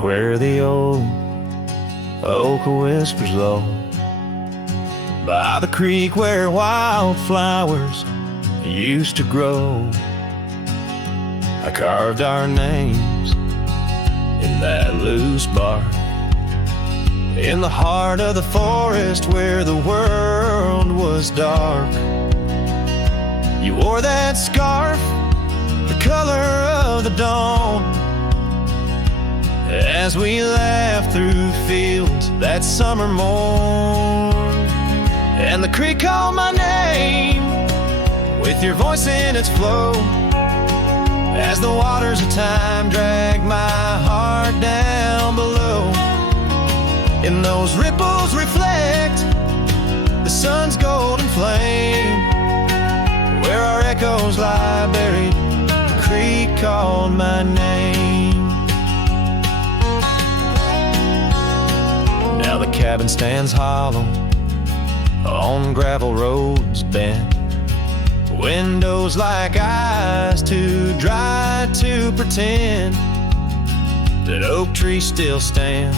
out where the old oak whispers low, by the creek where wildflowers used to grow. I carved our names in that loose bark, in the heart of the forest where the world was dark. You wore that scarf, the color of the dawn, as we laughed through fields that summer morn. And the creek called my name with your voice in its flow, as the waters of time dragged my heart down below. And those ripples reflect the sun's golden flame, where our echoes lie buried. The creek called my name. Now the cabin stands hollow on gravel roads bent, windows like eyes too dry to pretend that oak tree still stands,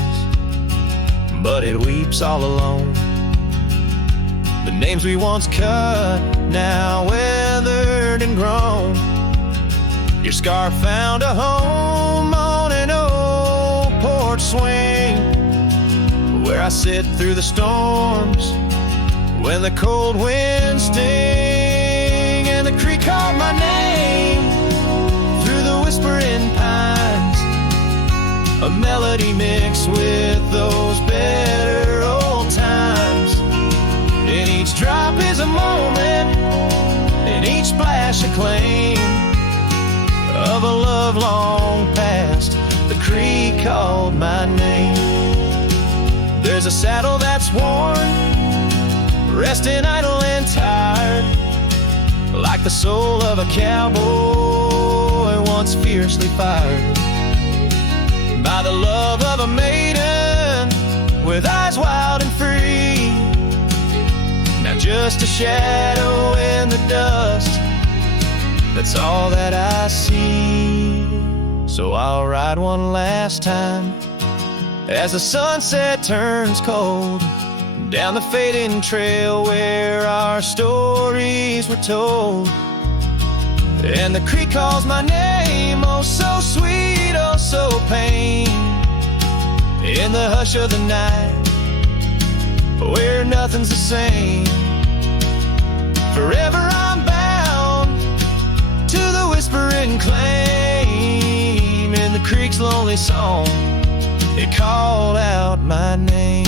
but it weeps all alone. The names we once cut, now weathered and grown. Your scarf found a home on an old porch swing, where I sit through the storms when the cold winds sting. And the creek called my name through the whispering pines, a melody mixed with those better old times. And each drop is a moment, and each splash a claim of a love long past. The creek called my name. There's a saddle that's worn, resting idle and tired, like the soul of a cowboy once fiercely fired by the love of a maiden with eyes wild and free. Now just a shadow in the dust, that's all that I see. So I'll ride one last time as the sunset turns cold, down the fading trail where our stories were told. And the creek calls my name, oh so sweet, oh so pain, in the hush of the night where nothing's the same. Forever I'm bound to the whispering claim. In the creek's lonely song, it called out my name.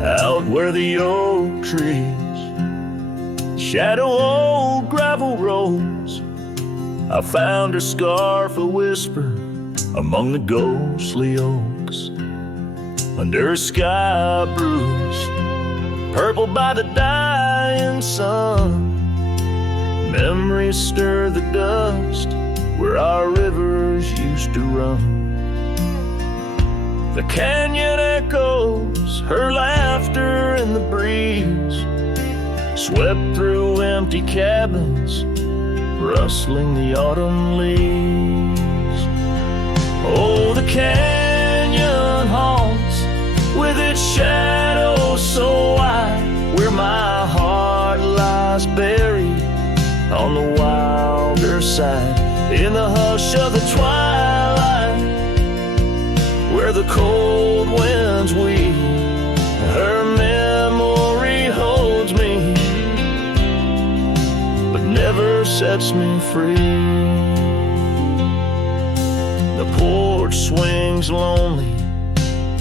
Out where the oak trees shadow old gravel roads, I found her scarf a whisper among the ghostly oaks. Under a sky bruised purple by the dying sun, memories stir the dust where our rivers used to run. The canyon echoes her laughter in the breeze, swept through empty cabins, rustling the autumn leaves. Oh, the canyon haunts with its shadows so wide, where my heart lies buried on the wilder side. In the hush of the twilight, where the cold winds weep, her memory holds me, but never sets me free. The porch swings lonely,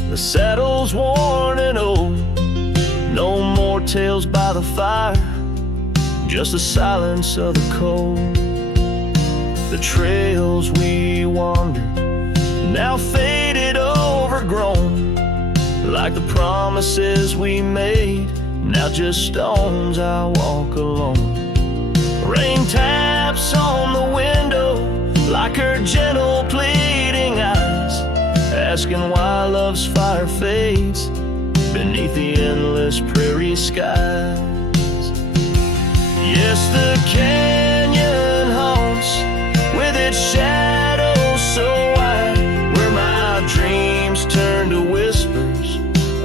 the saddle's worn and old. No more tales by the fire, just the silence of the cold. The trails we wandered, now faded away, never grown, like the promises we made, now just stones I walk alone. Rain taps on the window like her gentle pleading eyes, asking why love's fire fades beneath the endless prairie skies. Yes, the canyon haunts with its shadows so wide, where my dreams turn to whispers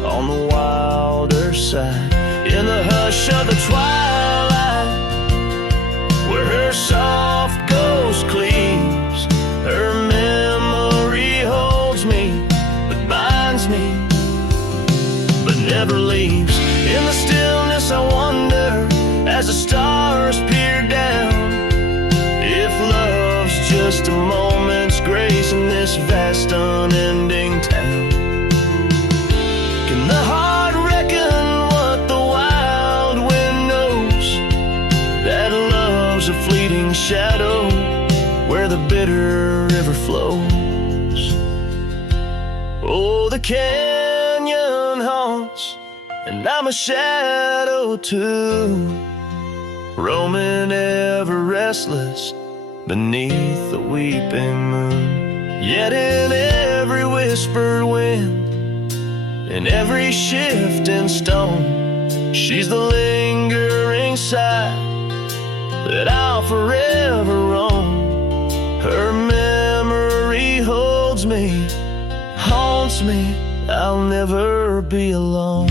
on the wilder side. In the hush of the twilight, where her soft ghost cleaves, her memory holds me, but binds me, but never leaves. In the stillness I wonder, as the stars peer down, if love's just a moment's grace in this vast unending town. Can the heart reckon what the wild wind knows, that love's a fleeting shadow where the bitter river flows? Oh, the canyon haunts, and I'm a shadow too, roaming ever restless beneath the weeping moon. Yet in every whispered wind, in every shifting stone, she's the lingering sigh that I'll forever roam. Her memory holds me, haunts me, I'll never be alone.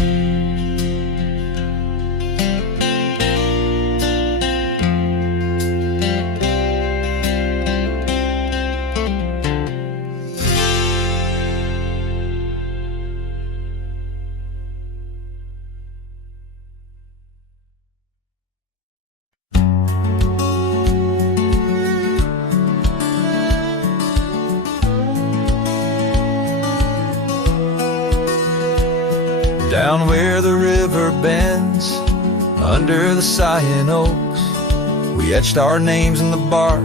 Down where the river bends, under the sighing oaks, we etched our names in the bark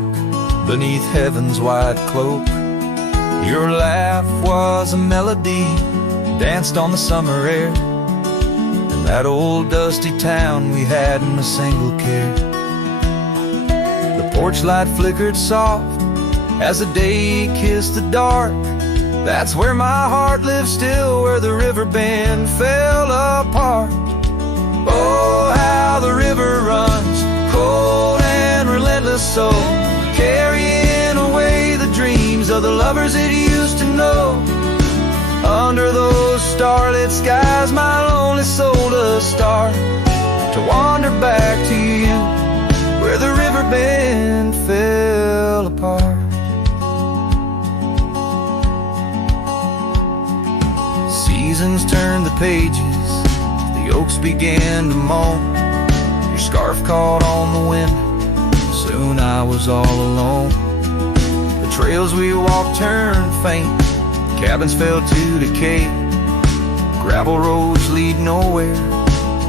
beneath heaven's wide cloak. Your laugh was a melody, danced on the summer air, in that old dusty town we hadn't a single care. The porch light flickered soft as the day kissed the dark. That's where my heart lives still, where the river bend fell apart. Oh, how the river runs, cold and relentless, so carrying away the dreams of the lovers it used to know. Under those starlit skies, my lonely soul does start to wander back to you, where the river bend fell apart. Seasons turned the pages, the oaks began to moan. Your scarf caught on the wind, soon I was all alone. The trails we walked turned faint, cabins fell to decay. Gravel roads lead nowhere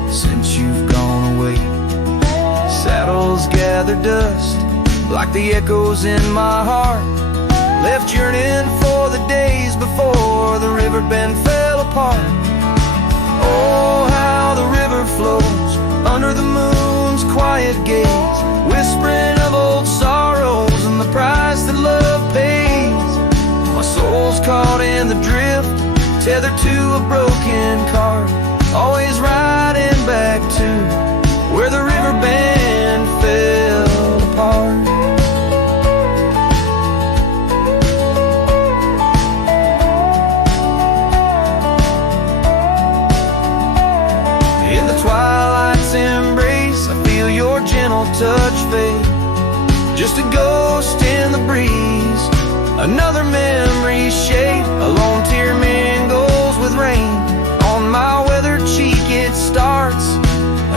since you've gone away. Saddles gather dust like the echoes in my heart, left yearning for the days before the river bend fell apart. Oh, how the river flows under the moon's quiet gaze, whispering of old sorrows and the price that love pays. My soul's caught in the drift, tethered to a broken cart, always riding back to where the river bend fell apart. Twilight's embrace, I feel your gentle touch fade, just a ghost in the breeze, another memory shade. A lone tear mingles with rain on my weathered cheek, it starts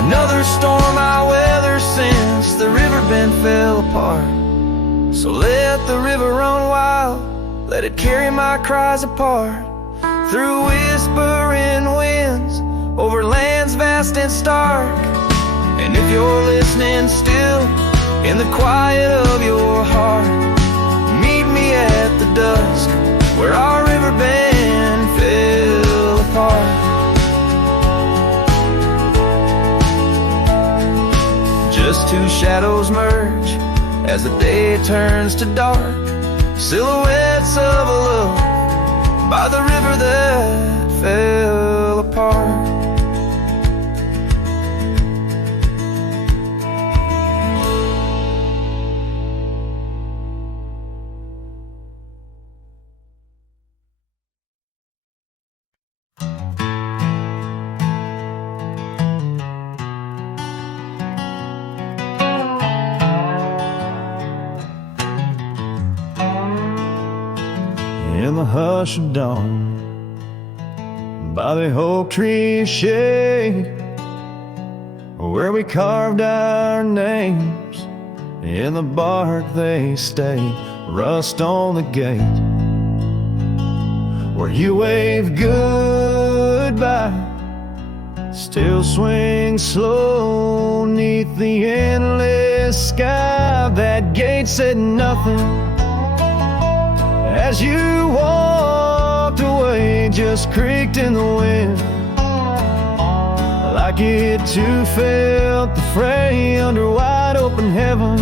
another storm I weather since the river bend fell apart. So let the river run wild, let it carry my cries apart, through whispering winds, over lands vast and stark. And if you're listening still, in the quiet of your heart, meet me at the dusk, where our river bend shadows merge as the day turns to dark. Silhouettes of a love by the river that fell apart. In the hush of dawn, by the oak tree shade, where we carved our names, in the bark they stay, rust on the gate, where you wave goodbye, still swing slow neath the endless sky. That gate said nothing as you walked away, just creaked in the wind, like it too felt the fray under wide open heavens,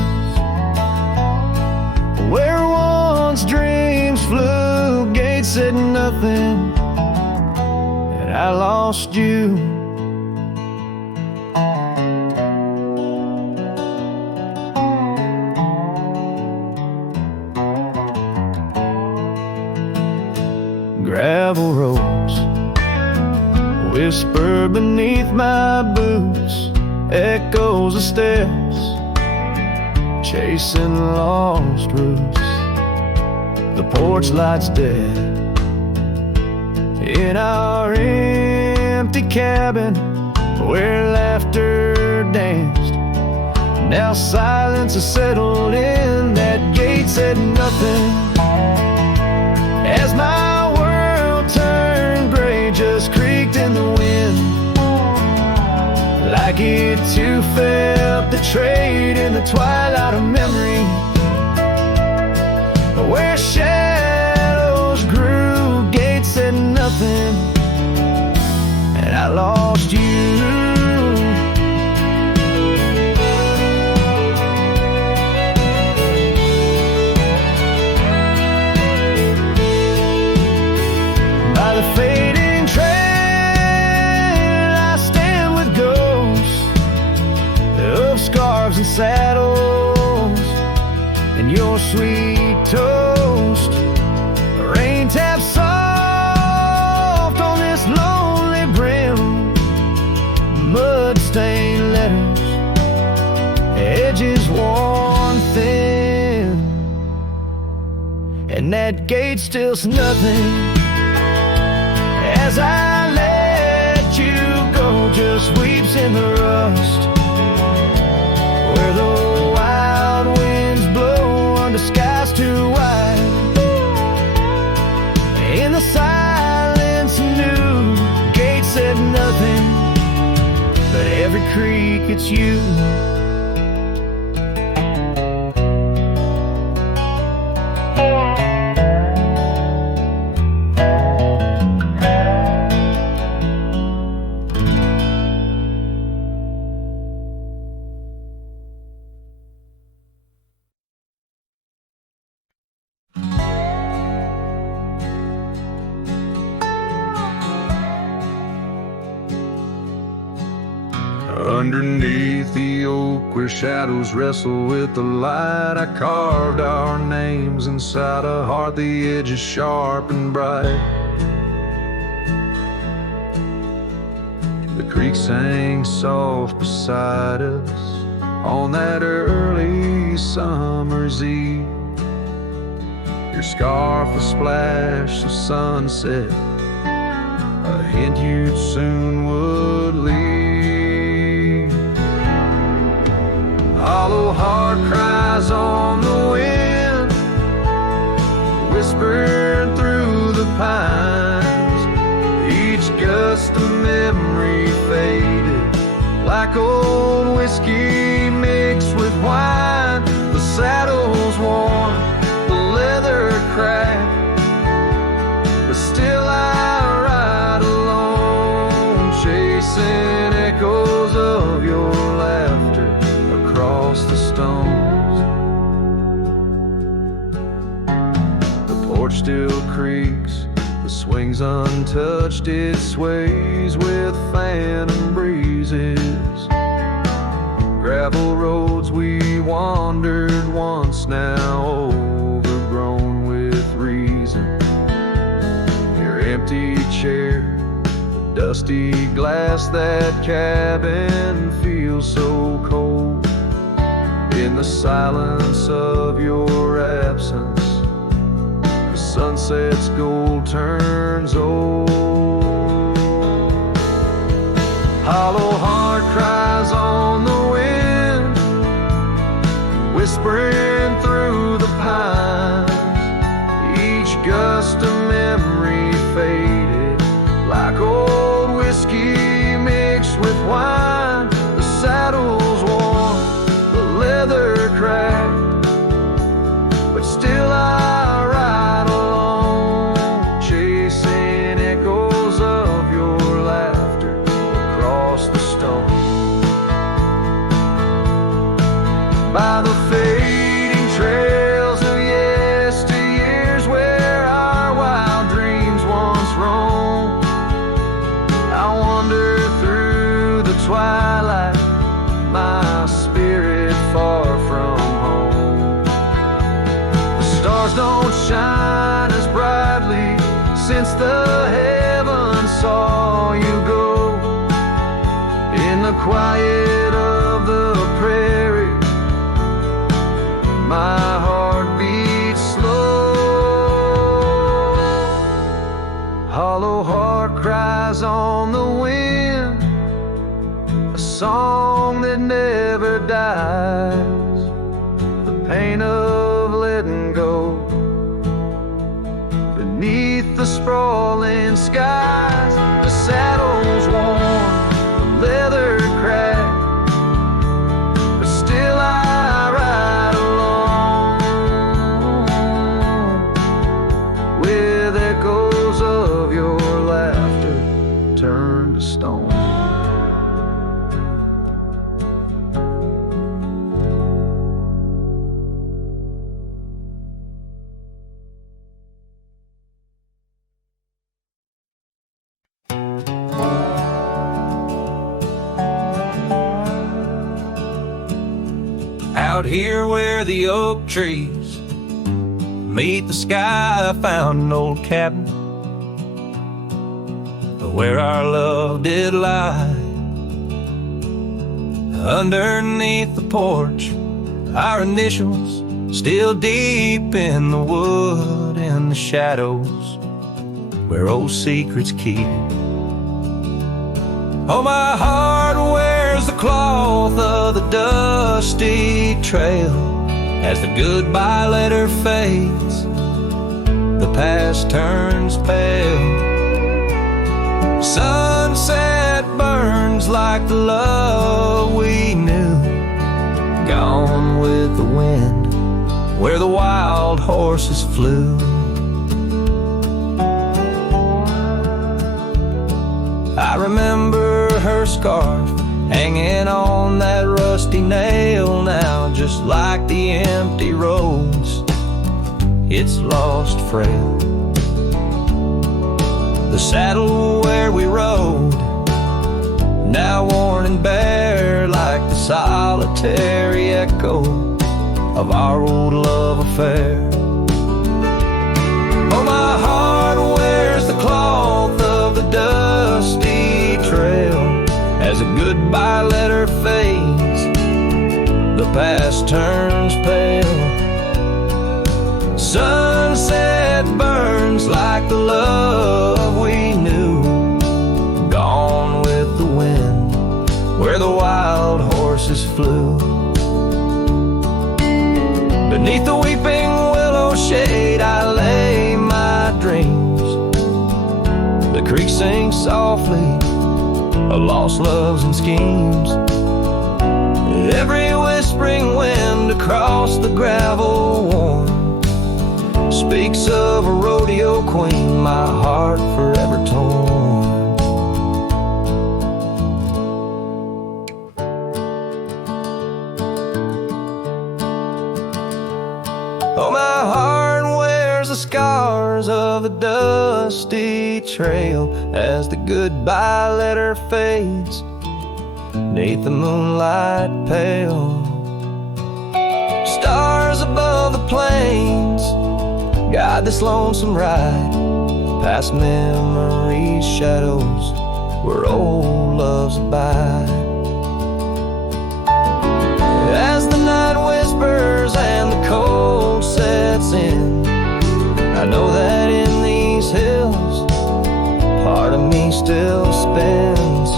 where once dreams flew. Gate said nothing, and I lost you. Gravel roads whisper beneath my boots, echoes of steps chasing lost roots. The porch light's dead in our empty cabin, where laughter danced. Now silence has settled in. That gate said nothing as my turned gray, just creaked in the wind, like it too felt betrayed in the twilight of memory, where shadows grew. Gate said nothing, and I lost you. The fading trail, I stand with ghosts of scarves and saddles, and your sweet toast. The rain taps soft on this lonely brim, mud-stained letters, edges worn thin, and that gate still's nothing as I let you go, just weeps in the rust, where the wild winds blow under skies too wide. In the silence new, gate said nothing, but every creak it's you. Underneath the oak where shadows wrestle with the light, I carved our names inside a heart, the edges sharp and bright. The creek sang soft beside us on that early summer's eve. Your scarf a splash of sunset, a hint you soon would leave. Hollow heart cries on the wind, whispered through the pines. Each gust of memory faded, like old whiskey mixed with wine. The saddle's worn, the leather cracked, but still I ride alone, chasing echoes of your laughter across the porch still creaks, the swing's untouched, it sways with phantom breezes. Gravel roads we wandered once, now overgrown with reason. Your empty chair, the dusty glass, that cabin feels so cold. In the silence of your absence, the sunset's gold turns old. Hollow heart cries on the wind, whispering through the pines. Each gust of memory faded, like old whiskey mixed with wine. The saddle's worn, the leather cracked, but still I ride along, chasing echoes of your laughter across the stone. By the fading trails of yesteryears where our wild dreams once roamed, I wander through the twilight, my spirit far from home. The stars don't shine as brightly since the heavens saw you go. In the quiet of the prairie, my heart beats slow. Hollow heart cries on the wind, a song that never dies. The pain of letting go beneath the sprawling skies. The saddle's worn, the leather cracked, but still I ride along, with echoes of your laughter turned to stone. Out here where the oak trees meet the sky, I found an old cabin where our love did lie. Underneath the porch, our initials still deep in the wood, in the shadows where old secrets keep. Oh, my heart wears the cloth of the dusty trail as the goodbye letter fades, the past turns pale. Sunset burns like the love we knew, gone with the wind where the wild horses flew. I remember her scarf hanging on that rusty nail now, just like the empty roads, it's lost frail. The saddle where we rode, now worn and bare, like the solitary echo of our old love affair. Oh, my heart wears the cloth of the dusty trail as a goodbye letter fades, the past turns pale. Sunset burns like the love we knew, gone with the wind where the wild horses flew. Beneath the weeping willow shade I lay my dreams. The creek sings softly of lost loves and schemes. Every whispering wind across the gravel worn speaks of a rodeo queen, my heart forever torn. Oh, my heart wears a scar corners of the dusty trail as the goodbye letter fades 'neath the moonlight pale. Stars above the plains guide this lonesome ride past memory's shadows where old loves abide. As the night whispers and the cold sets in, I know that in these hills part of me still spins.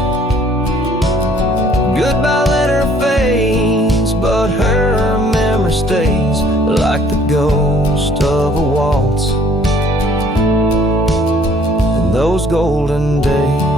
Goodbye letter fades, but her memory stays like the ghost of a waltz in those golden days.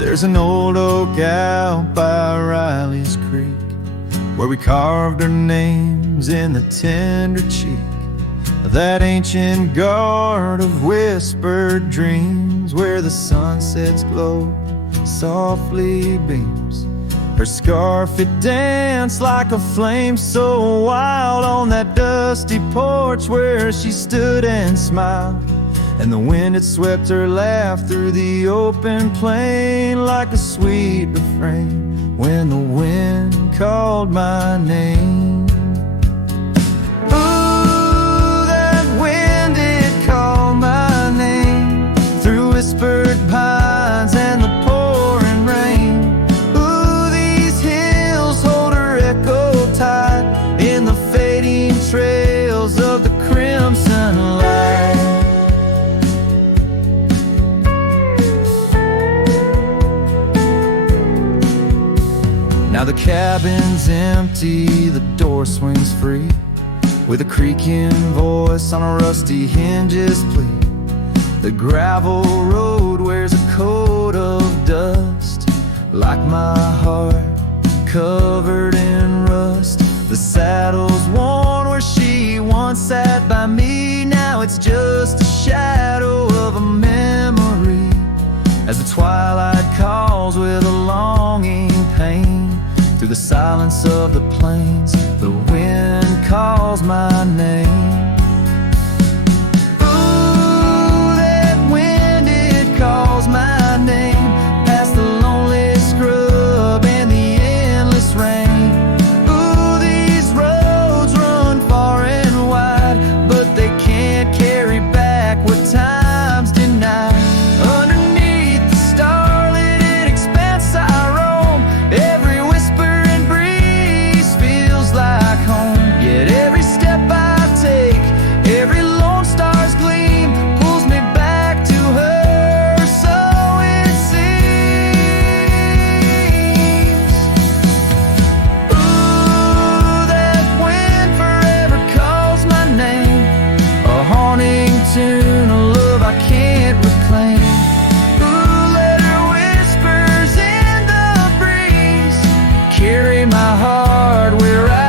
There's an old oak out by Riley's Creek where we carved our names in the tender cheek of that ancient guard of whispered dreams, where the sunset's glow softly beams. Her scarf, it danced like a flame so wild on that dusty porch where she stood and smiled. And the wind had swept her laugh through the open plain like a sweet refrain when the wind called my name. Ooh, that wind did call my name through whispered pines and the pouring rain. Ooh, these hills hold her echo tight in the fading trails of the crimson light. Now the cabin's empty, the door swings free with a creaking voice on a rusty hinge's plea. The gravel road wears a coat of dust like my heart covered in rust. The saddle's worn where she once sat by me. Now it's just a shadow of a memory as the twilight calls with a longing pain. Through the silence of the plains, the wind calls my name. Ooh, that wind, it calls my name past the lonely scrub and the endless rain. Ooh, these roads run far and wide, but they can't carry back what time's denied. Underneath the starlit expanse I roam, every like home. Yet every step I take, every lone star's gleam pulls me back to her, so it seems. Ooh, that wind forever calls my name, a haunting tune, a love I can't reclaim. Ooh, let her whispers in the breeze carry my heart where I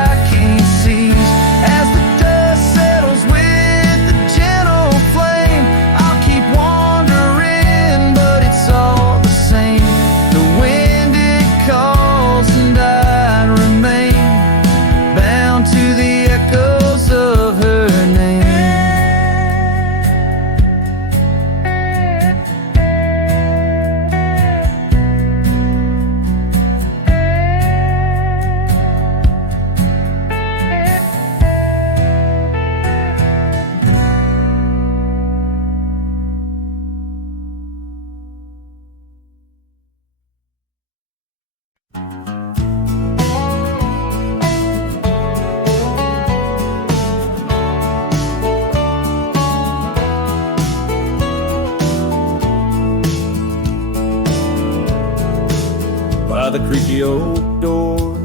by the creaky oak door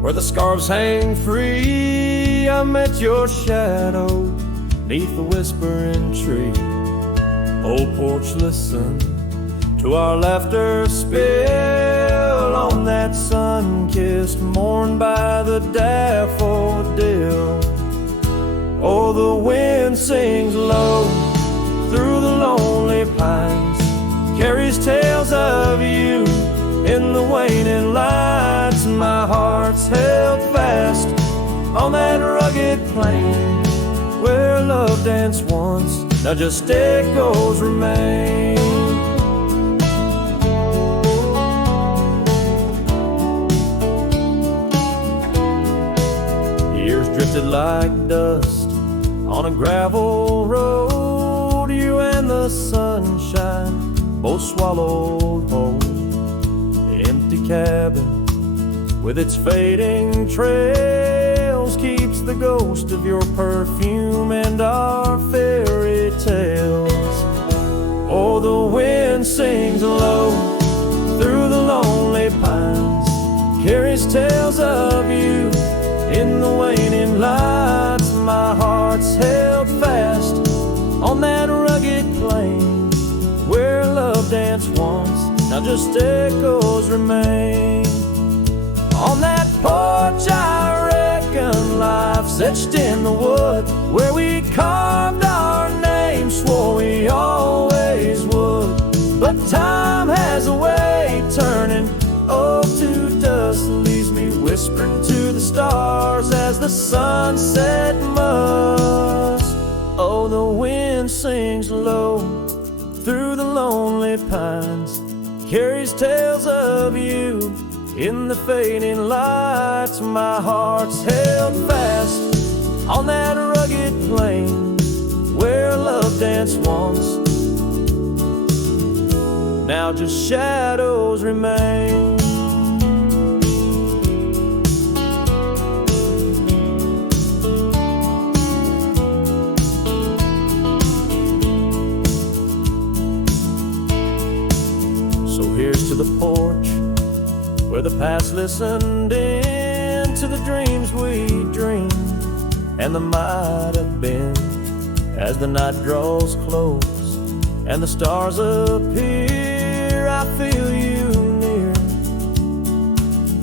where the scarves hang free Maybe I met your shadow neath the whispering tree. Old porch, listen to our laughter spill on that sun-kissed morn by the daffodil. Oh, the wind sings low through the lonely pines, carries tales of you in the waning lights. My heart's held fast on that rugged plain where love danced once, now just echoes remain. Years drifted like dust on a gravel road, you and the sunshine both swallowed whole. The empty cabin with its fading trails keeps the ghost of your perfume and our fairy tales. Oh, the wind sings low through the lonely pines, carries tales of you in the waning lights. My heart's held fast on that rugged plain where love danced once, now just echoes remain. On that porch I reckon life's etched in the wood where we carved our names, swore we always would. But time has a way turning oh to dust, leaves me whispering to the stars as the sunset must. Oh, the wind sings low through the lonely pines, carries tales of you in the fading lights. My heart's held fast on that rugged plain where love danced once, now just shadows remain. So here's to the porch where the past listened in to the dreams we dreamed and the might have been. As the night draws close and the stars appear, I feel you near,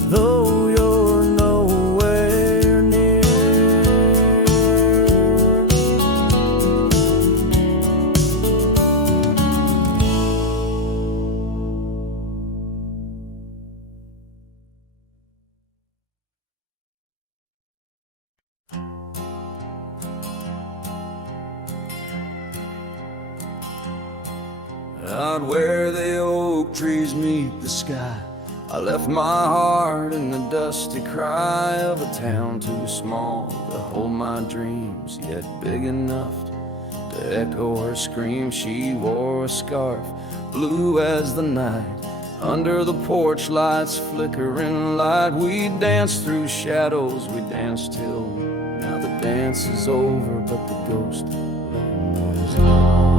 though you're nowhere near. Out where the oak trees meet the sky, I left my heart in the dusty cry of a town too small to hold my dreams, yet big enough to echo her scream. She wore a scarf, blue as the night, under the porch lights flickering light. We danced through shadows, we danced till now the dance is over, but the ghost is gone.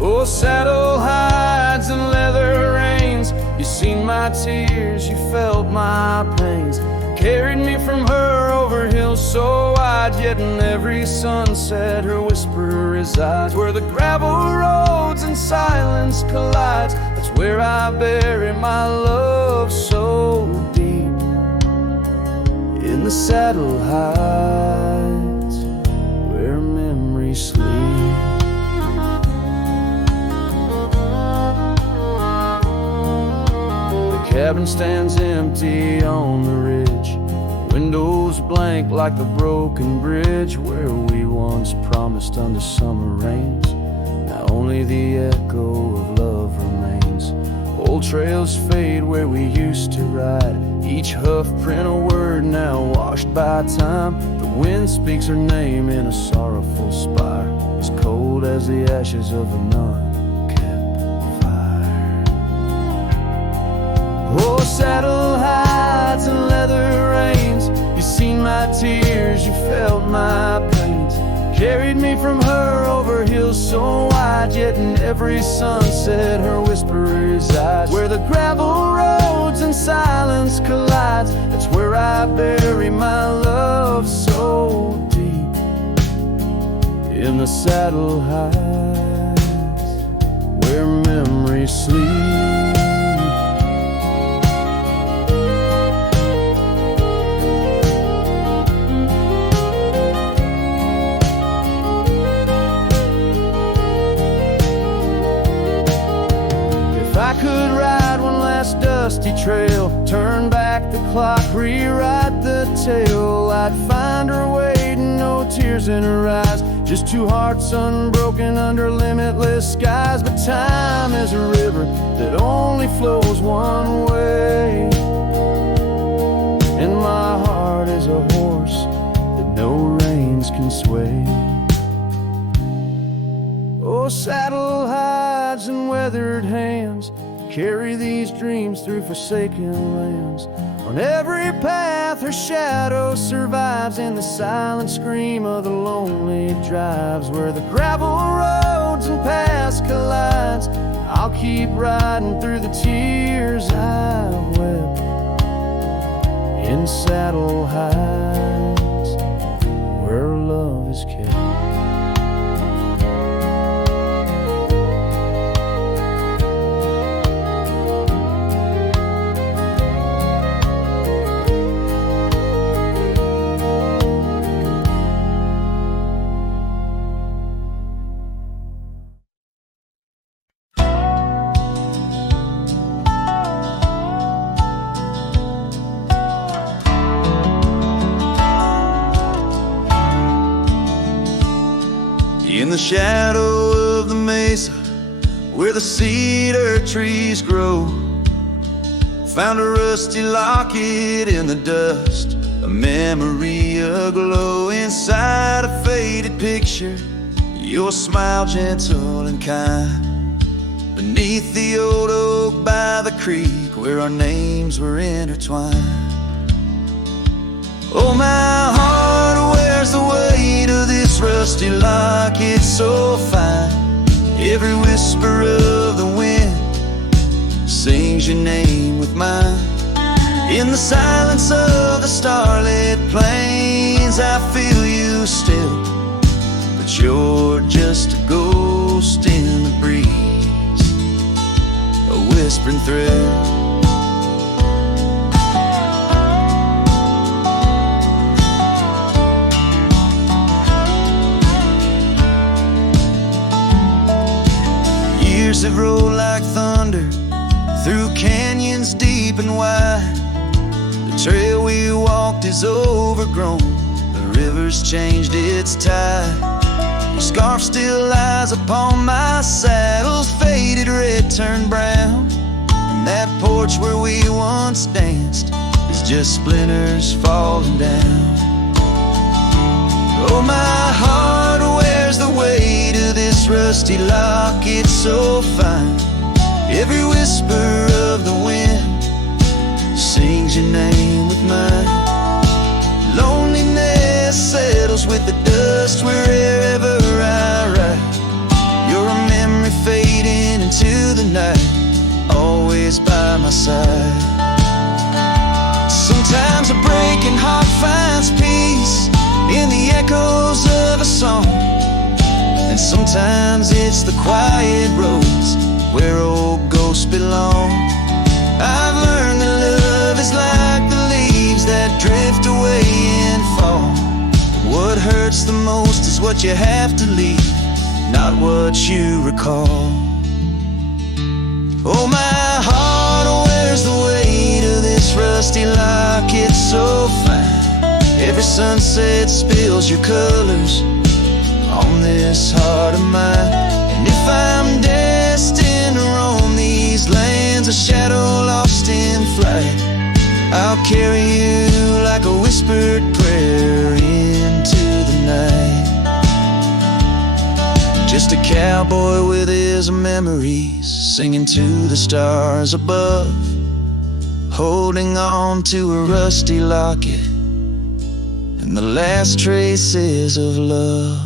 Oh, saddle hides and leather reins, you seen my tears, you felt my pains, carried me from her over hills so wide, yet in every sunset her whisper resides. Where the gravel roads and silence collides, that's where I bury my love so deep, in the saddle hides where memories sleep. Cabin stands empty on the ridge, windows blank like the broken bridge where we once promised under summer rains. Now only the echo of love remains. Old trails fade where we used to ride, each hoof print a word now washed by time. The wind speaks her name in a sorrowful spire, as cold as the ashes of a nun. Oh, saddle hides and leather reins, you seen my tears, you felt my pains, carried me from her over hills so wide, yet in every sunset her whisper resides. Where the gravel roads and silence collides, that's where I bury my love so deep in the saddle heights where memories sleep. I could ride one last dusty trail, turn back the clock, rewrite the tale, I'd find her waiting, no tears in her eyes, just two hearts unbroken under limitless skies. But time is a river that only flows one way, and my heart is a horse that no reins can sway. Oh, saddle hides and weathered hands carry these dreams through forsaken lands. On every path her shadow survives, in the silent scream of the lonely drives. Where the gravel roads and paths collides, I'll keep riding through the tears I wept in saddle hides where love is kept. In the shadow of the mesa, where the cedar trees grow, found a rusty locket in the dust, a memory aglow. Inside a faded picture, your smile gentle and kind, beneath the old oak by the creek, where our names were intertwined. Oh, my heart wears the weight of this rusty locket so fine. Every whisper of the wind sings your name with mine. In the silence of the starlit plains, I feel you still, but you're just a ghost in the breeze, a whispering thrill. Years have rolled like thunder through canyons deep and wide. The trail we walked is overgrown, the river's changed its tide. Your scarf still lies upon my saddle's faded red turned brown, and that porch where we once danced is just splinters falling down. Oh, my heart wears the weight of this rusty locket so fine. Every whisper of the wind sings your name with mine. Loneliness settles with the dust wherever I ride. You're a memory fading into the night, always by my side. Sometimes a breaking heart finds peace in the echoes of a song, and sometimes it's the quiet roads where old ghosts belong. I've learned that love is like the leaves that drift away in fall. What hurts the most is what you have to leave, not what you recall. Oh, my heart wears the weight of this rusty locket so fine. Every sunset spills your colors on this heart of mine. And if I'm destined to roam these lands, a shadow lost in flight, I'll carry you like a whispered prayer into the night. Just a cowboy with his memories, singing to the stars above, holding on to a rusty locket and the last traces of love.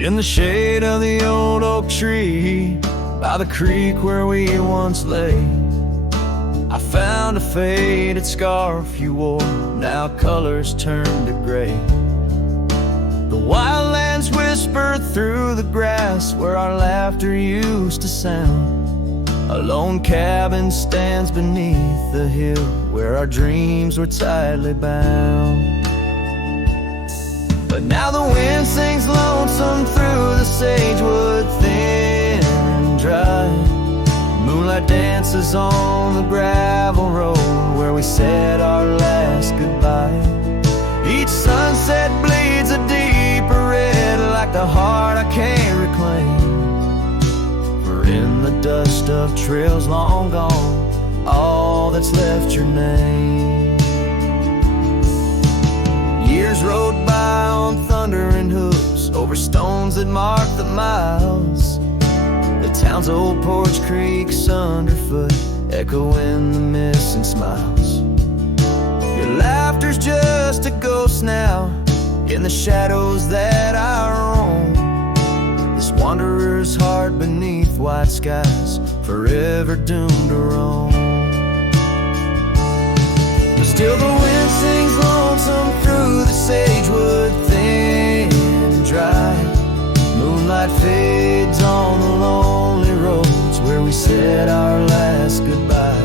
In the shade of the old oak tree, by the creek where we once lay, I found a faded scarf you wore, now colors turned to gray. The wildlands whisper through the grass where our laughter used to sound. A lone cabin stands beneath the hill where our dreams were tightly bound. But now the wind sings lonesome through the sagewood, thin and dry. Moonlight dances on the gravel road where we said our last goodbye. Each sunset bleeds a deeper red like the heart I can't reclaim. For in the dust of trails long gone, all that's left your name. Years rode by on thundering hooves over stones that mark the miles. The town's old porch creaks underfoot, echoing the missing smiles. Your laughter's just a ghost now in the shadows that I roam. This wanderer's heart beneath white skies, forever doomed to roam. But still the wind sings lonesome through the sagewood, thin and dry. Moonlight fades on the lonely roads where we said our last goodbye.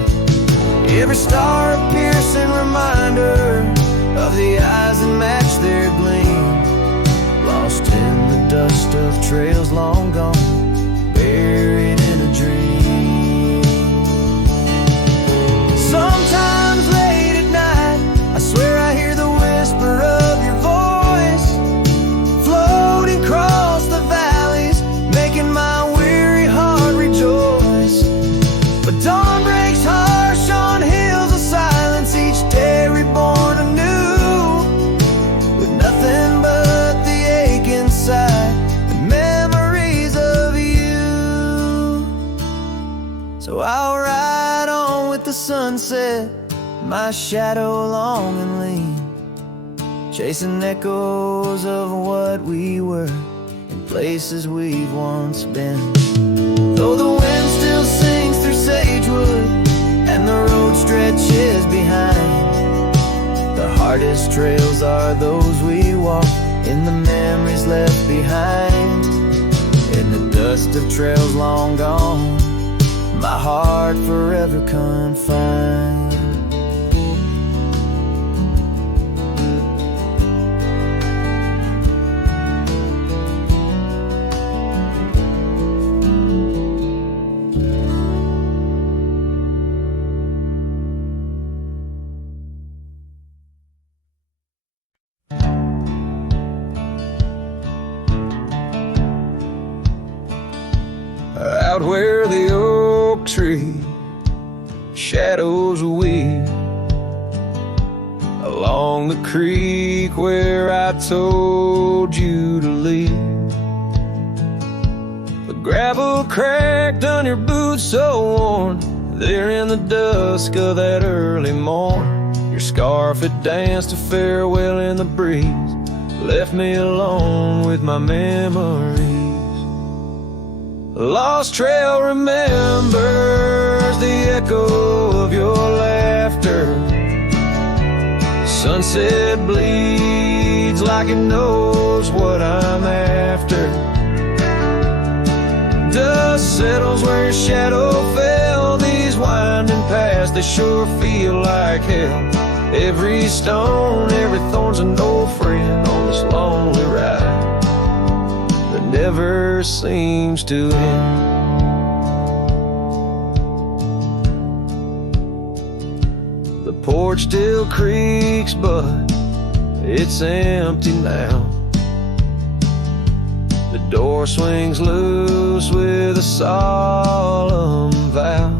Every star a piercing reminder of the eyes that match their gleam, lost in the dust of trails long gone, buried in a dream. Sometimes late at night, I swear I hear the whisper of your voice, floating across the valleys, making my weary heart rejoice. But dawn breaks harsh on hills of silence, each day reborn anew, with nothing but the ache inside, the memories of you. So I'll ride on with the sunset, my shadow long and lean, chasing echoes of what we were in places we've once been. Though the wind still sings through sagewood and the road stretches behind, the hardest trails are those we walk in the memories left behind. In the dust of trails long gone, my heart forever confined. Out where the oak tree shadows weave, along the creek where I told you to leave. The gravel cracked on your boots so worn, there in the dusk of that early morn. Your scarf had danced a farewell in the breeze, left me alone with my memories. A lost trail remembers the echo of your laughter. Sunset bleeds like it knows what I'm after. Dust settles where your shadow fell. These winding paths, they sure feel like hell. Every stone, every thorn's an old friend on this lonely ride that never seems to end. The porch still creaks, but it's empty now. The door swings loose with a solemn vow.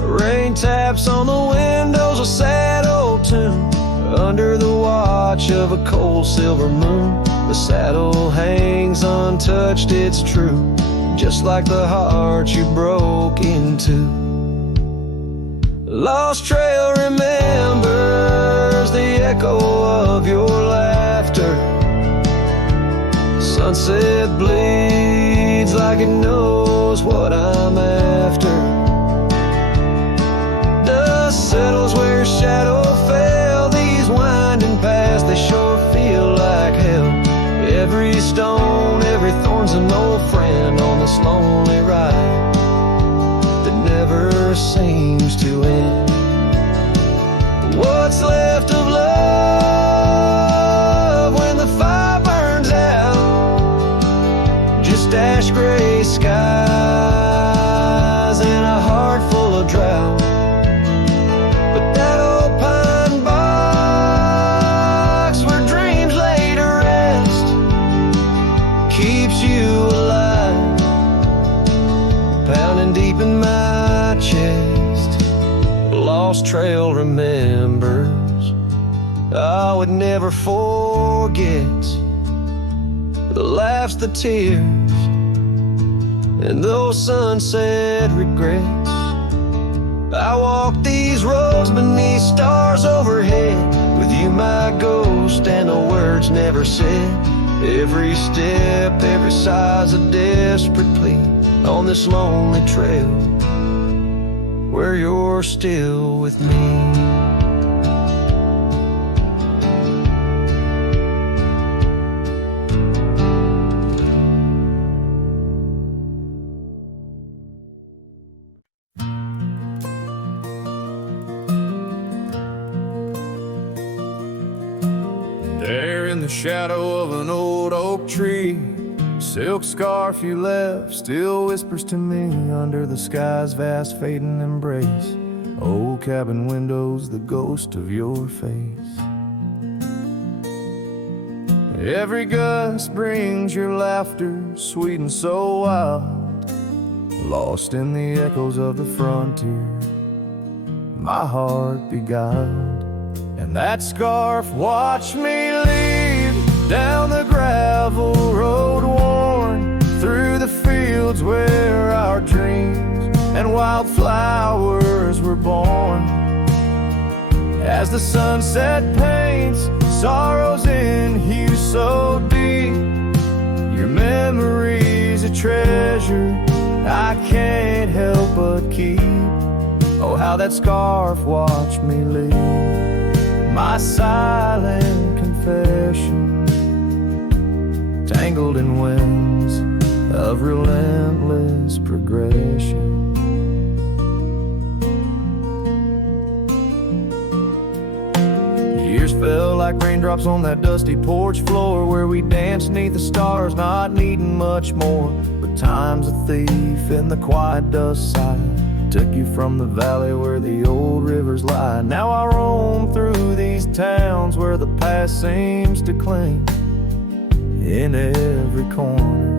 Rain taps on the windows, a sad old tune, under the watch of a cold silver moon. The saddle hangs untouched, it's true, just like the heart you broke into. Lost trail remembers the echo of your laughter. Sunset bleeds like it knows what I'm after. Dust settles where shadow fell. These winding paths, they sure feel like hell. Every stone, every thorn's an old friend on this lonely ride that never seems to end. What's left of love when the fire burns out? Just ash gray skies and a heart full of drought. But that old pine box where dreams lay to rest keeps you alive, pounding deep in my chest. Lost trail remembers, I would never forget the laughs, the tears, and those sunset regrets. I walk these roads beneath stars overhead, with you my ghost and the words never said. Every step, every sigh's a desperate plea on this lonely trail where you're still with me. There in the shadow of an old oak tree, silk scarf you left still whispers to me under the sky's vast fading embrace. Old cabin windows, the ghost of your face. Every gust brings your laughter, sweet and so wild, lost in the echoes of the frontier, my heart beguiled. And that scarf watched me leave down the gravel road worn through the fields where our dreams and wildflowers were born. As the sunset paints sorrows in hue so deep, your memory's a treasure I can't help but keep. Oh, how that scarf watched me leave, my silent confession, tangled in winds of relentless progression. Years fell like raindrops on that dusty porch floor where we danced neath the stars, not needing much more. But time's a thief in the quiet dust side, took you from the valley where the old rivers lie. Now I roam through these towns where the past seems to cling. In every corner,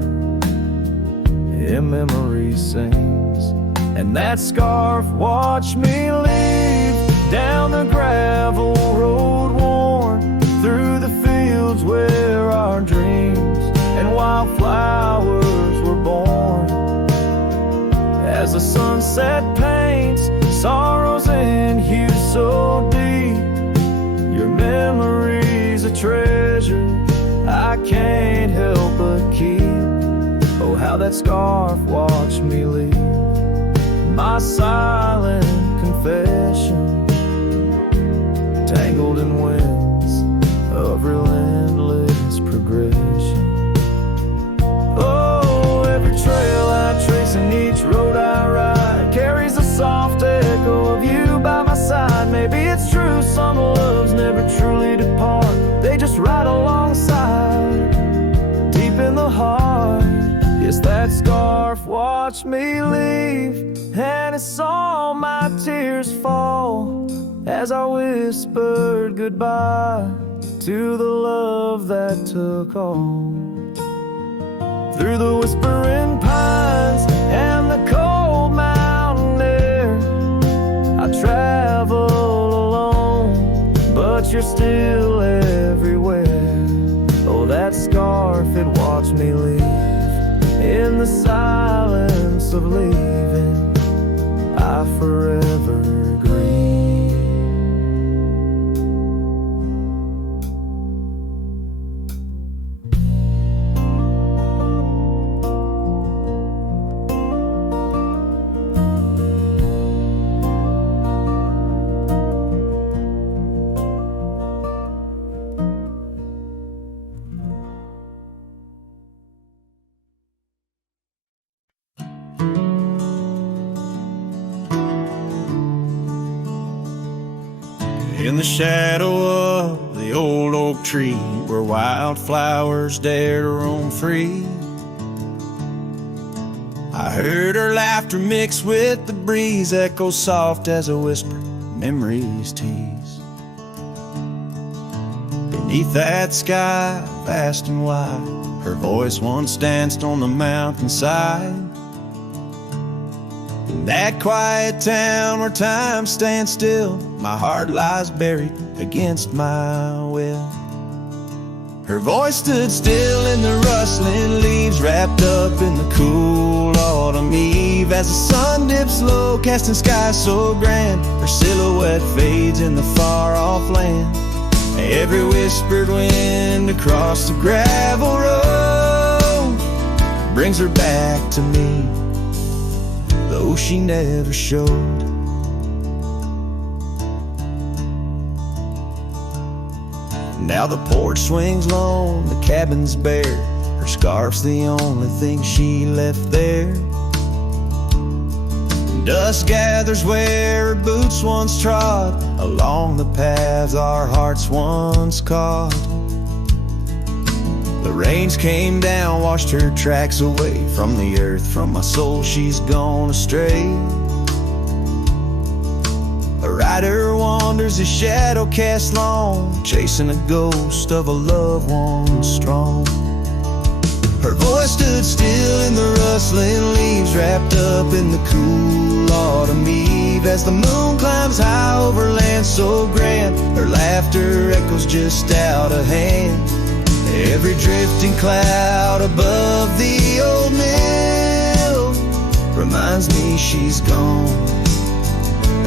a memory sings. And that scarf watched me leave down the gravel road worn through the fields where our dreams and wildflowers were born. As the sunset paints sorrows in hue so deep, your memory's a treasure I can't help but keep. Oh, how that scarf watched me leave, my silent confession, tangled in winds of relentless progression. Oh, every trail I trace and each road I ride carries a soft echo of you by my side. Maybe it's true, some loves never truly depart, they just ride alongside, deep in the heart. Yes, that scarf watched me leave, and it saw my tears fall as I whispered goodbye to the love that took all. Through the whispering pines and the cold mountain air, I travel alone, but you're still everywhere. Oh, that scarf, it watched me leave in the silence of leaving, I forever grieve. in the shadow of the old oak tree, where wildflowers dare to roam free. I heard her laughter mix with the breeze, echo soft as a whisper, memories tease. Beneath that sky, vast and wide, her voice once danced on the mountainside. In that quiet town where time stands still, my heart lies buried against my will. Her voice stood still in the rustling leaves, wrapped up in the cool autumn eve. As the sun dips low, casting skies so grand, her silhouette fades in the far-off land. Every whispered wind across the gravel road brings her back to me, though she never showed. Now the porch swings lone, the cabin's bare, her scarf's the only thing she left there. Dust gathers where her boots once trod, along the paths our hearts once caught. The rains came down, washed her tracks away from the earth, from my soul she's gone astray. A rider wanders, a shadow cast long, chasing a ghost of a loved one strong. Her voice stood still in the rustling leaves, wrapped up in the cool autumn eve. As the moon climbs high over land so grand, her laughter echoes just out of hand. Every drifting cloud above the old mill reminds me she's gone,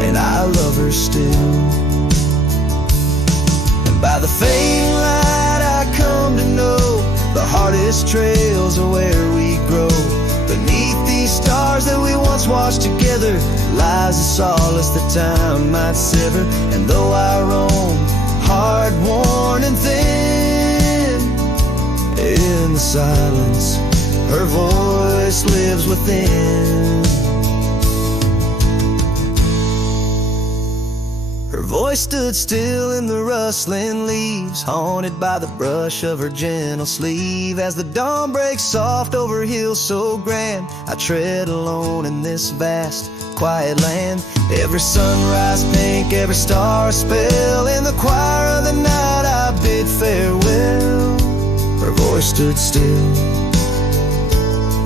and I love her still. And by the fading light I come to know, the hardest trails are where we grow. Beneath these stars that we once watched together lies a solace that time might sever. And though I roam, hard, worn and thin, in the silence her voice lives within. Her voice stood still in the rustling leaves, haunted by the brush of her gentle sleeve. As the dawn breaks soft over hills so grand, I tread alone in this vast, quiet land. Every sunrise pink, every star a spell, in the choir of the night I bid farewell. Her voice stood still,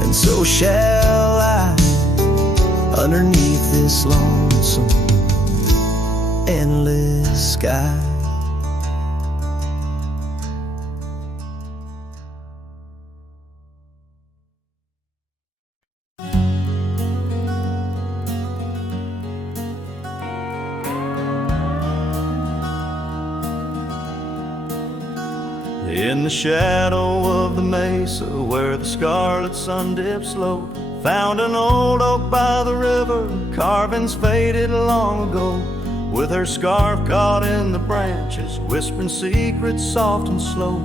and so shall I, underneath this lonesome endless sky. In the shadow of the mesa where the scarlet sun dips low, found an old oak by the river, carvings faded long ago. With her scarf caught in the branches, whispering secrets soft and slow.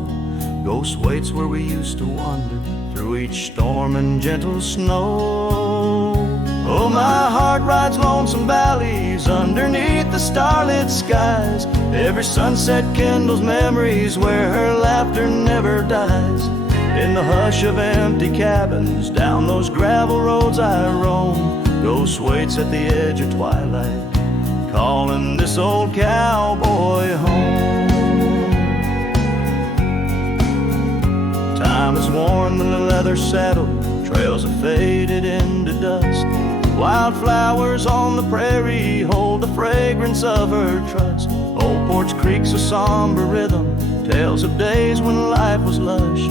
Ghost waits where we used to wander through each storm and gentle snow. Oh, my heart rides lonesome valleys underneath the starlit skies. Every sunset kindles memories where her laughter never dies. In the hush of empty cabins, down those gravel roads I roam. Ghost waits at the edge of twilight, calling this old cowboy home. Time has worn the leather saddle, trails have faded into dust. Wildflowers on the prairie hold the fragrance of her trust. Old Porch Creek's a somber rhythm, tales of days when life was lush.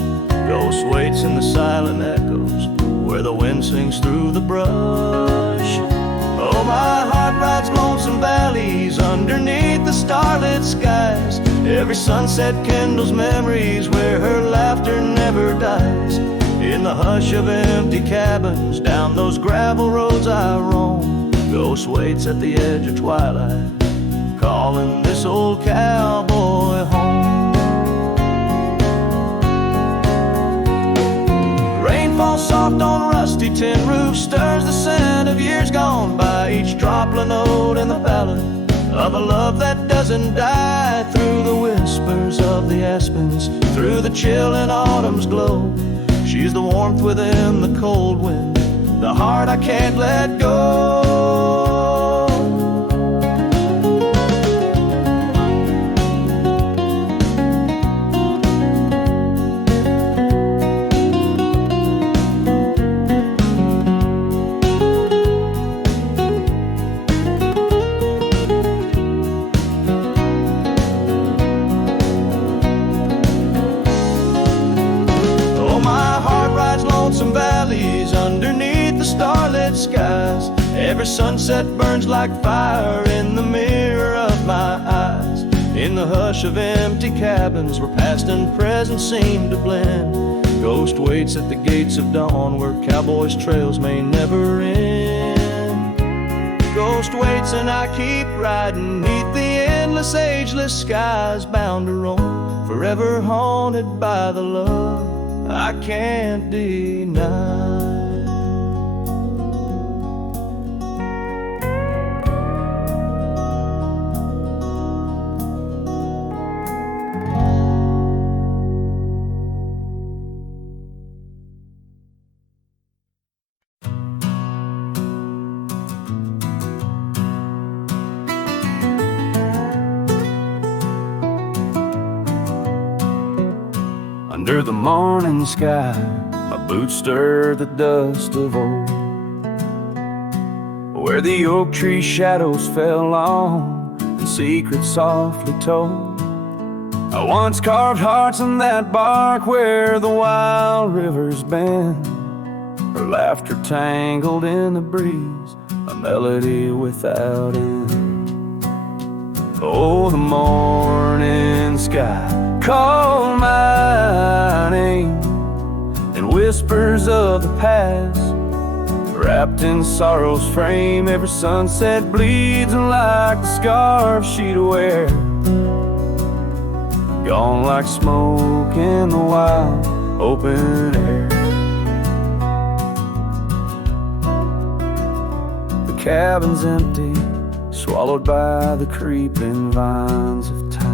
Ghost waits in the silent echoes where the wind sings through the brush. Oh, my heart rides lonesome valleys underneath the starlit skies. Every sunset kindles memories where her laughter never dies. In the hush of empty cabins, down those gravel roads I roam. Ghost waits at the edge of twilight, calling this old cowboy home. Rain falls soft on rusty tin roofs, stirs the scent of years gone by. Each drop, a note in the ballad, of a love that doesn't die. Through the whispers of the aspens, through the chill in autumn's glow, she's the warmth within the cold wind, the heart I can't let go. Some valleys underneath the starlit skies. Every sunset burns like fire in the mirror of my eyes. In the hush of empty cabins where past and present seem to blend, ghost waits at the gates of dawn where cowboys' trails may never end. Ghost waits and I keep riding neath the endless ageless skies, bound to roam, forever haunted by the love I can't deny. Under the morning sky, my boots stir the dust of old, where the oak tree shadows fell long and secrets softly told. I once carved hearts in that bark where the wild rivers bend, her laughter tangled in the breeze, a melody without end. Oh, the morning sky call my name in whispers of the past, wrapped in sorrow's frame. Every sunset bleeds like the scarf she'd wear, gone like smoke in the wild open air. The cabin's empty, swallowed by the creeping vines of time.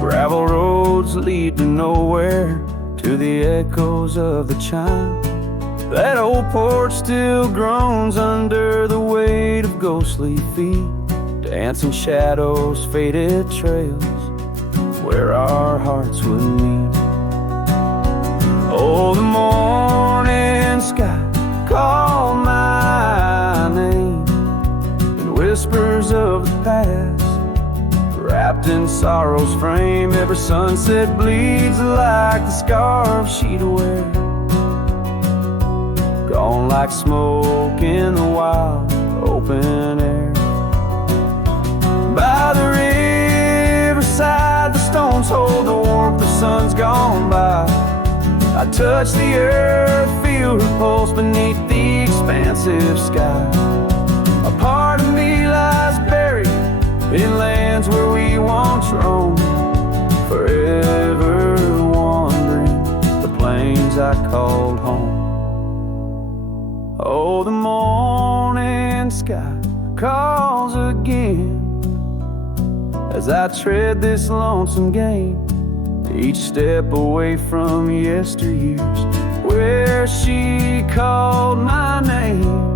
Gravel roads lead to nowhere, to the echoes of the chime. That old porch still groans under the weight of ghostly feet, dancing shadows, faded trails where our hearts would meet. Oh, the morning sky call my name in whispers of the past, wrapped in sorrow's frame. Every sunset bleeds like the scarf she'd wear, gone like smoke in the wild open air. By the riverside, the stones hold the warmth, the sun's gone by. I touch the earth, feel her pulse beneath the expansive sky. A part of me lies buried in lands where we once roamed, forever wandering the plains I called home. Oh, the morning sky calls again as I tread this lonesome game, each step away from yesteryears where she called my name.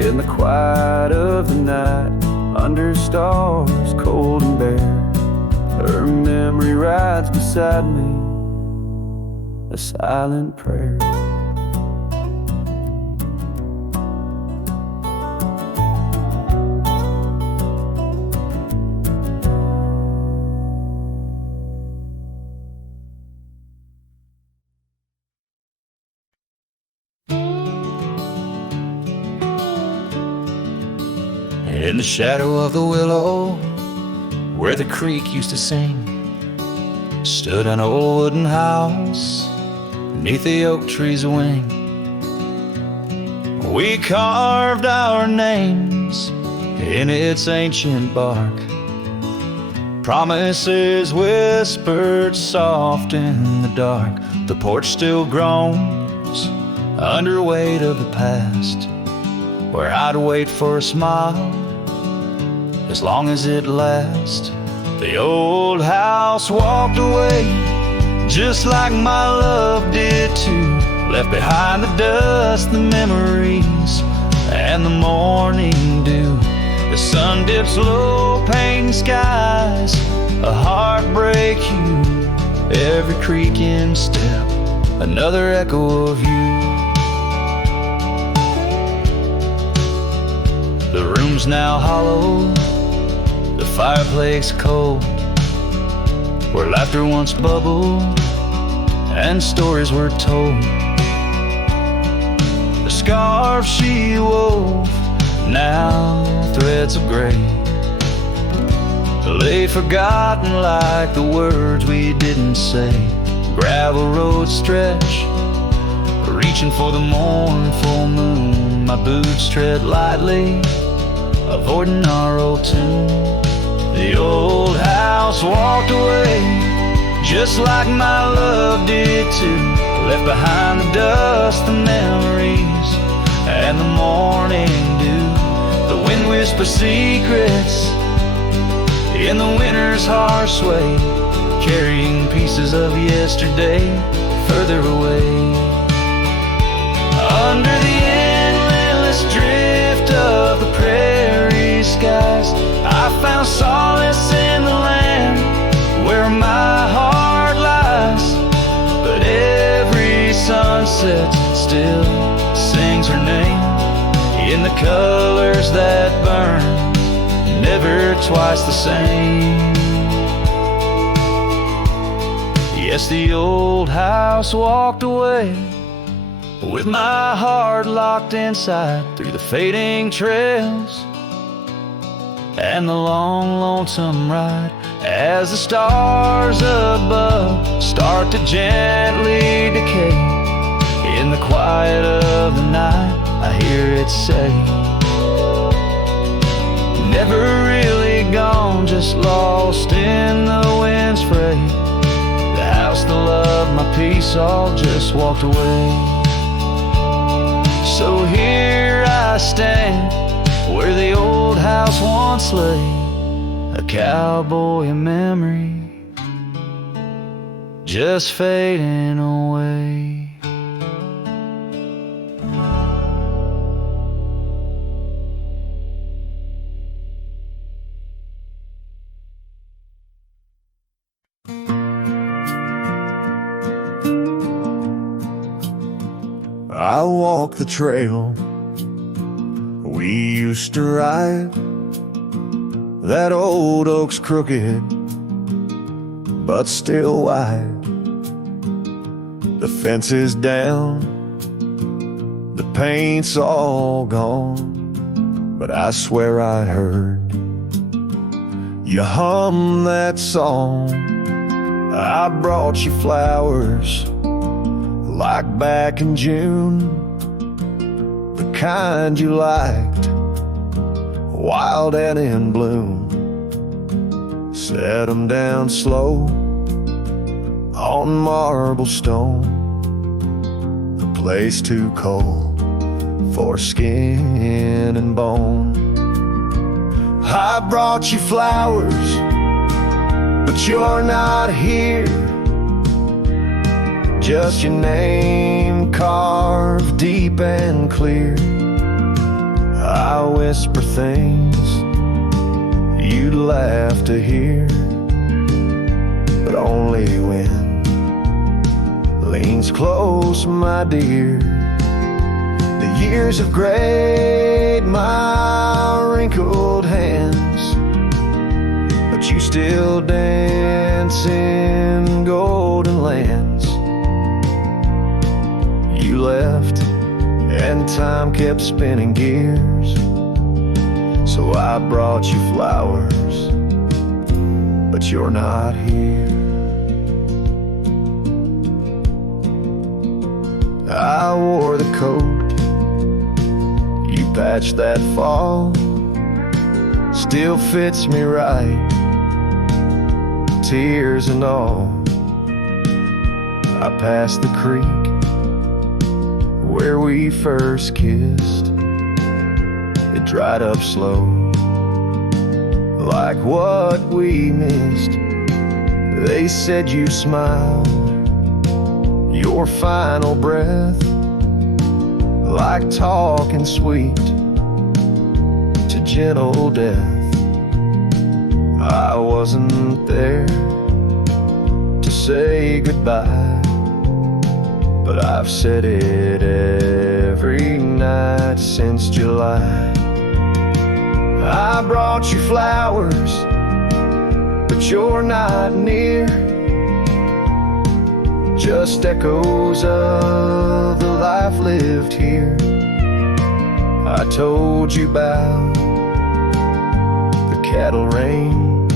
In the quiet of the night, under stars cold and bare, her memory rides beside me, a silent prayer. In the shadow of the willow, where the creek used to sing, stood an old wooden house beneath the oak tree's wing. We carved our names in its ancient bark, promises whispered soft in the dark. The porch still groans under weight of the past, where I'd wait for a smile as long as it lasts. The old house walked away, just like my love did too. Left behind the dust, the memories, and the morning dew. The sun dips low, painting skies, a heartbreak hue. Every creaking step, another echo of you. The room's now hollow, the fireplace cold, where laughter once bubbled and stories were told. The scarf she wove, now threads of gray, lay forgotten like the words we didn't say. Gravel roads stretch, reaching for the mournful moon. My boots tread lightly, avoiding our old tune. The old house walked away, just like my love did too. Left behind the dust, the memories, and the morning dew. The wind whispers secrets in the winter's harsh sway, carrying pieces of yesterday further away. Under the endless drift of the prairie skies, I found solace in the land where my heart lies. But every sunset still sings her name in the colors that burn, never twice the same. Yes, the old house walked away, with my heart locked inside, through the fading trails and the long, lonesome ride. As the stars above start to gently decay, in the quiet of the night I hear it say, never really gone, just lost in the wind's fray. The house, the love, my peace, all just walked away. So here I stand, where the old house once lay, a cowboy in memory, just fading away. I walk the trail we used to ride. That old oak's crooked, but still wide. The fence is down, the paint's all gone, but I swear I heard you hum that song. I brought you flowers like back in June, the kind you liked, wild and in bloom. Set them down slow on marble stone, a place too cold for skin and bone. I brought you flowers, but you're not here. Just your name carved deep and clear. I whisper things you'd laugh to hear, but only when leans close, my dear. The years have grayed my wrinkled hands, but you still dance in golden lands. You left and time kept spinning gears, so I brought you flowers, but you're not here. I wore the coat you patched that fall, still fits me right, tears and all. I passed the creek where we first kissed. It dried up slow, like what we missed. They said you smiled, your final breath, like talking sweet to gentle death. I wasn't there to say goodbye, but I've said it every night since July. I brought you flowers, but you're not near, just echoes of the life lived here. I told you about the cattle rain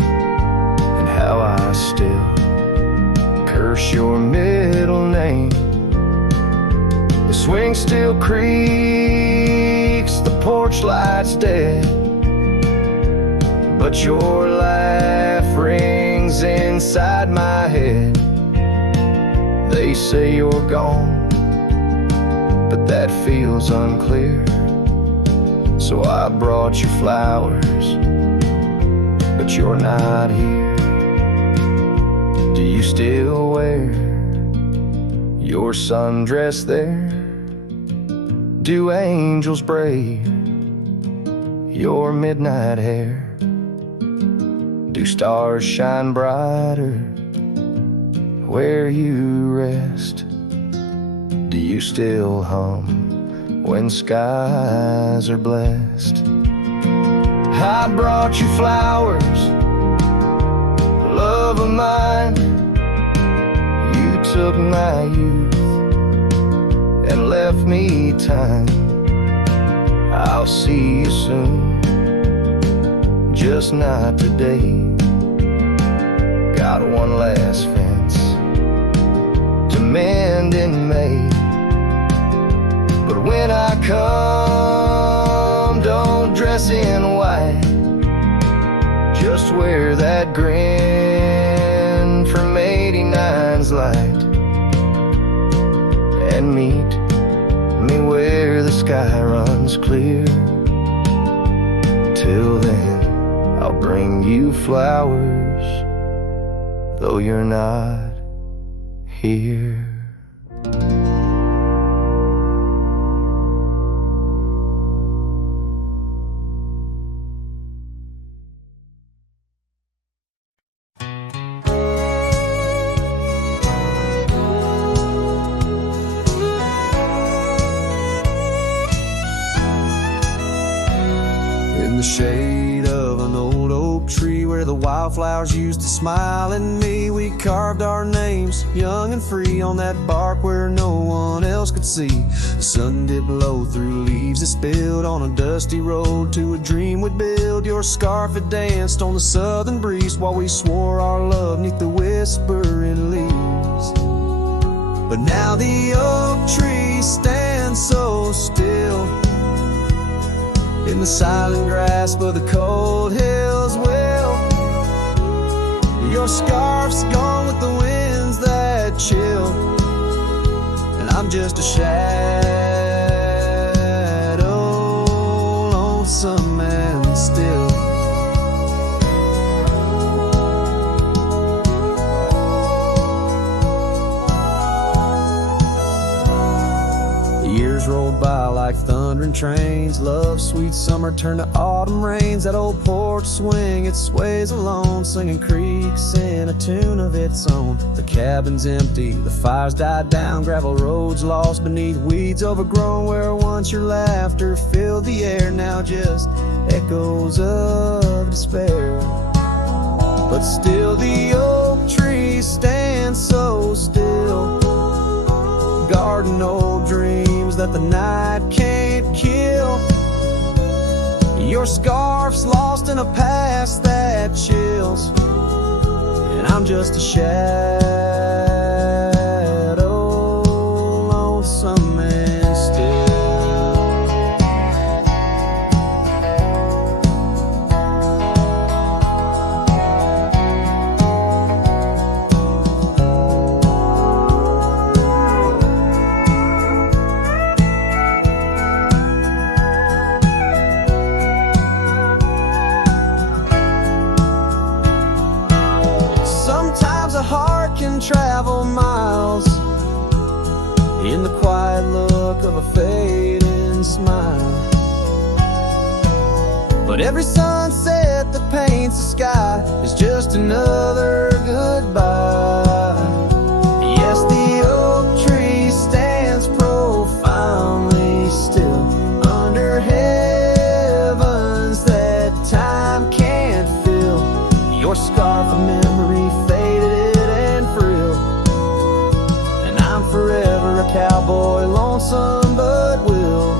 and how I still curse your middle name. The swing still creaks, the porch light's dead, but your laugh rings inside my head. They say you're gone, but that feels unclear. So I brought you flowers, but you're not here. Do you still wear your sundress there? Do angels braid your midnight hair? Do stars shine brighter where you rest? Do you still hum when skies are blessed? I brought you flowers, love of mine. You took my youth and left me time. I'll see you soon, just not today. Got one last fence to mend in May, but when I come, don't dress in white. Just wear that grin from 89's light, and meet me where the sky runs clear. Till then, I'll bring you flowers, though you're not here. In the shade of an old oak tree where the wildflowers used to smile at me, we carved our names, young and free, on that bark where no one else could see. The sun dipped low through leaves that spilled on a dusty road to a dream we'd build. Your scarf had danced on the southern breeze while we swore our love 'neath the whispering leaves. But now the oak tree stands so still in the silent grasp of the cold hills. Well, your scarf's gone with the winds that chill, and I'm just a shadow, lonesome man still. Years rolled by like thundering trains. Love's sweet summer turned to autumn rains. That old porch swing, it sways alone, singing creeks in a tune of its own. The cabin's empty, the fire's died down, gravel roads lost beneath weeds overgrown. Where once your laughter filled the air, now just echoes of despair. But still the oak tree stands so still, guarding old dreams that the night can't kill. Your scarf's lost in a past that chills, and I'm just a shadow, lonesome man still. look of a fading smile. But every sunset that paints the sky is just another goodbye. Yes, the oak tree stands profoundly still under heavens that time can't fill. Your scarf of memory faded and frilled, and I'm forever a cowboy, lonesome but will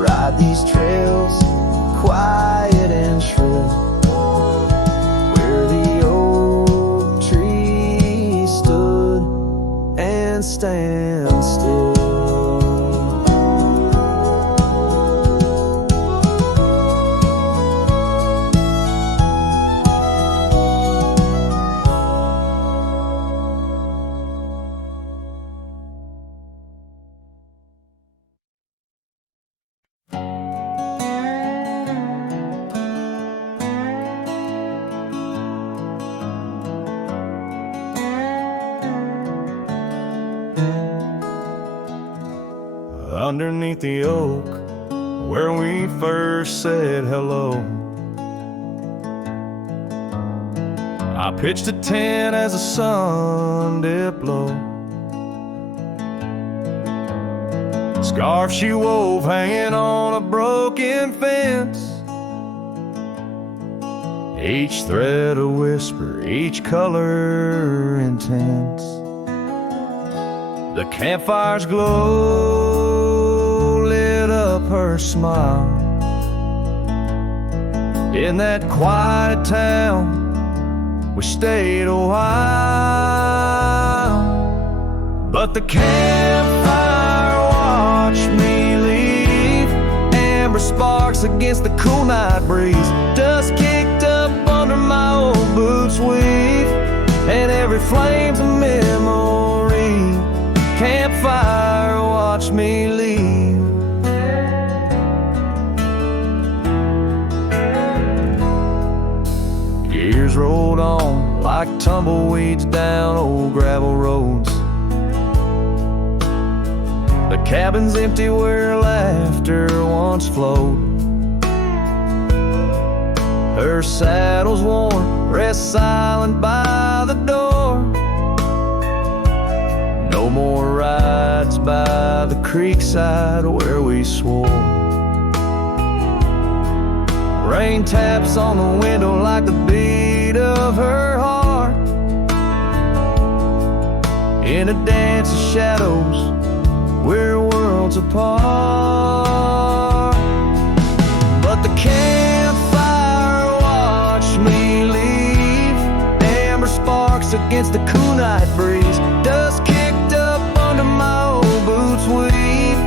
ride these trails quiet and shrill, where the oak tree stood and stands still. Underneath the oak, where we first said hello, I pitched a tent as the sun dipped low. Scarf she wove hanging on a broken fence, each thread a whisper, each color intense. The campfire's glow lit up her smile. In that quiet town we stayed a while, but the campfire watched me leave. Amber sparks against the cool night breeze, dust kicked up under my old boots weave, and every flame's a memory. Campfire watched me leave. Years rolled on like tumbleweeds down old gravel roads. The cabin's empty where laughter once flowed. Her saddle's worn, rests silent by the door. No more rides by the creekside where we swore. Rain taps on the window like the beat of her heart, in a dance of shadows we're worlds apart. But the campfire watched me leave. Amber sparks against the cool night breeze, dust kicked up under my old boots weave,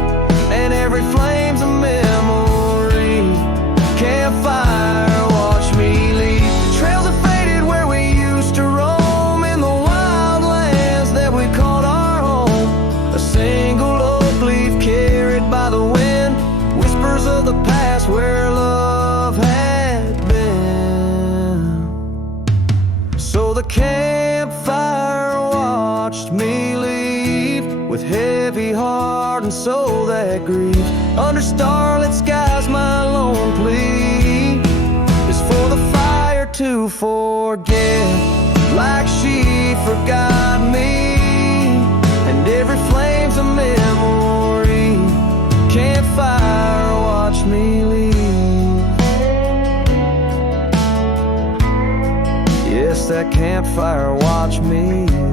and every flame's a memory. Campfire watched me leave. Trails have faded where we used to roam, in the wild lands that we called our home. A single oak leaf carried by the wind, whispers of the past where love had been. So the campfire watched me leave, with heavy heart and soul that grieves. Under starlit skies my lone plea is for the fire to forget, like she forgot me, and every flame's a memory. Campfire watch me leave. Yes, that campfire watch me leave.